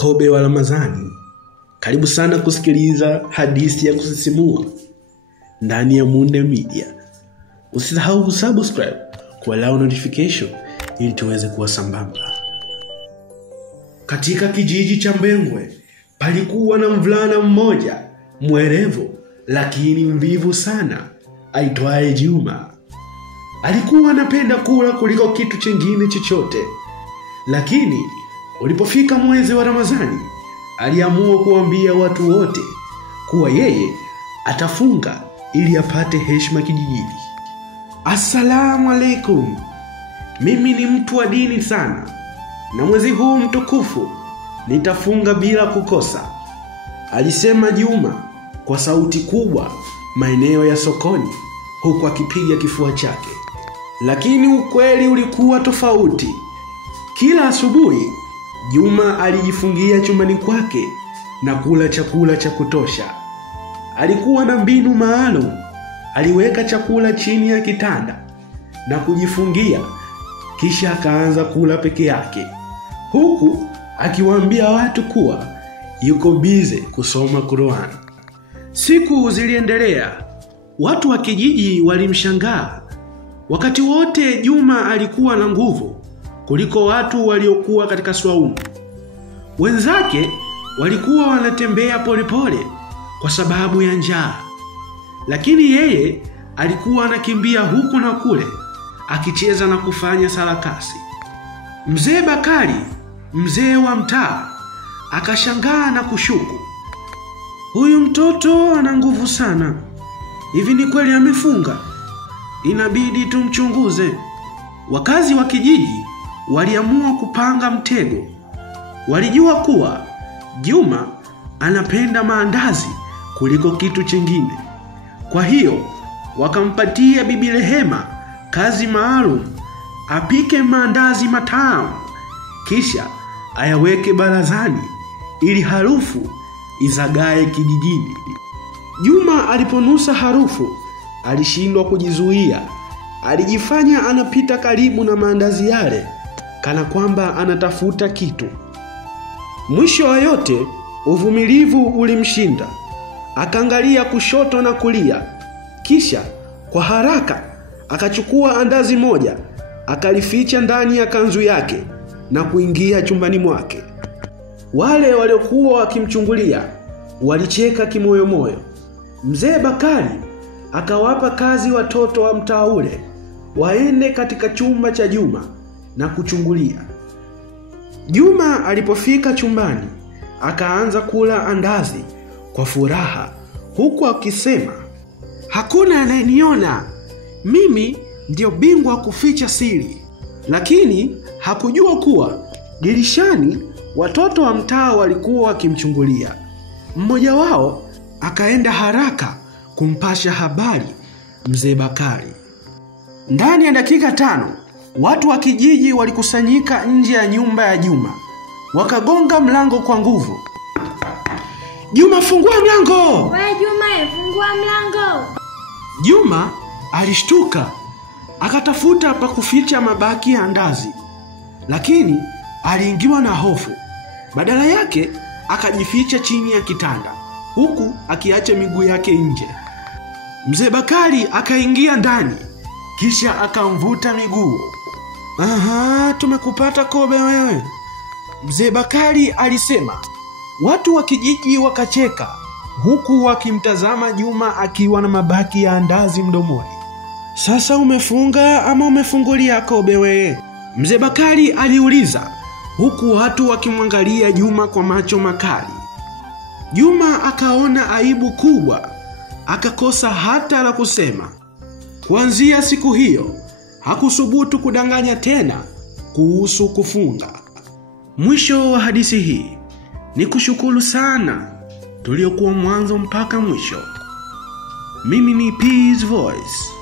Kobe wa Ramadhani. Karibu sana kusikiliza hadithi ya kusisimua ndani ya Munde Media. Usisahau kusubscribe, kuallow notification ili tuweze kuwa sambamba. Katika kijiji cha Mbengwe palikuwa na mvulana mmoja mwerevu lakini mvivu sana aitwaye Juma. Alikuwa anapenda kula kuliko kitu kingine chochote. Lakini ulipofika mwezi wa Ramadhani, aliamua kuambia watu wote kuwa yeye atafunga ili apate heshima kijijini. Assalamu alaikum. Mimi ni mtu wa dini sana, na mwezi huu mtukufu nitafunga bila kukosa, alisema Juma kwa sauti kubwa maeneo ya sokoni, huku akipiga kifua chake. Lakini ukweli ulikuwa tofauti. Kila asubuhi Juma alijifungia chumbani kwake na kula chakula cha kutosha. Alikuwa na mbinu maalum. Aliweka chakula chini ya kitanda na kujifungia, kisha akaanza kula peke yake, huku akiwaambia watu kuwa yuko bize kusoma Qur'an. Siku ziliendelea. Watu wa kijiji walimshangaa. Wakati wote Juma alikuwa na nguvu kuliko watu waliokuwa katika swaumu. Wenzake walikuwa wanatembea polepole kwa sababu ya njaa, lakini yeye alikuwa anakimbia huku na kule akicheza na kufanya sarakasi. Mzee Bakari, mzee wa mtaa, akashangaa na kushuku. Huyu mtoto ana nguvu sana. Hivi ni kweli amefunga? Inabidi tumchunguze. Wakazi wa kijiji waliamua kupanga mtego. Walijua kuwa Juma anapenda maandazi kuliko kitu chingine. Kwa hiyo wakampatia Bibi Rehema kazi maalum, apike maandazi matamu kisha ayaweke barazani ili harufu izagae kijijini. Juma aliponusa harufu alishindwa kujizuia. Alijifanya anapita karibu na maandazi yale kana kwamba anatafuta kitu. Mwisho wa yote uvumilivu ulimshinda. Akaangalia kushoto na kulia, kisha kwa haraka akachukua andazi moja, akalificha ndani ya kanzu yake na kuingia chumbani mwake. Wale waliokuwa wakimchungulia walicheka kimoyomoyo. Mzee Bakari akawapa kazi watoto wa mtaa ule waende katika chumba cha Juma na kuchungulia. Juma alipofika chumbani akaanza kula andazi kwa furaha, huku akisema, hakuna anayeniona, mimi ndio bingwa kuficha siri. Lakini hakujua kuwa dirishani watoto wa mtaa walikuwa wakimchungulia. Mmoja wao akaenda haraka kumpasha habari mzee Bakari. Ndani ya dakika 5 watu wa kijiji walikusanyika nje ya nyumba ya Juma. Wakagonga mlango kwa nguvu. Juma, fungua mlango! Wewe Juma, fungua mlango! Juma alishtuka, akatafuta pa kuficha mabaki ya andazi, lakini aliingiwa na hofu. Badala yake akajificha chini ya kitanda, huku akiacha miguu yake nje. Mzee Bakari akaingia ndani, kisha akamvuta miguu. Aha, tumekupata Kobe wewe, Mzee Bakari alisema. Watu wa kijiji wakacheka, huku wakimtazama Juma akiwa na mabaki ya andazi mdomoni. Sasa umefunga ama umefungulia Kobe wewe? Mzee Bakari aliuliza, huku watu wakimwangalia Juma kwa macho makali. Juma akaona aibu kubwa, akakosa hata la kusema. Kuanzia siku hiyo hakusubutu kudanganya tena kuhusu kufunga. Mwisho wa hadithi hii. Nikushukuru sana tuliokuwa mwanzo mpaka mwisho. Mimi ni Peace Voice.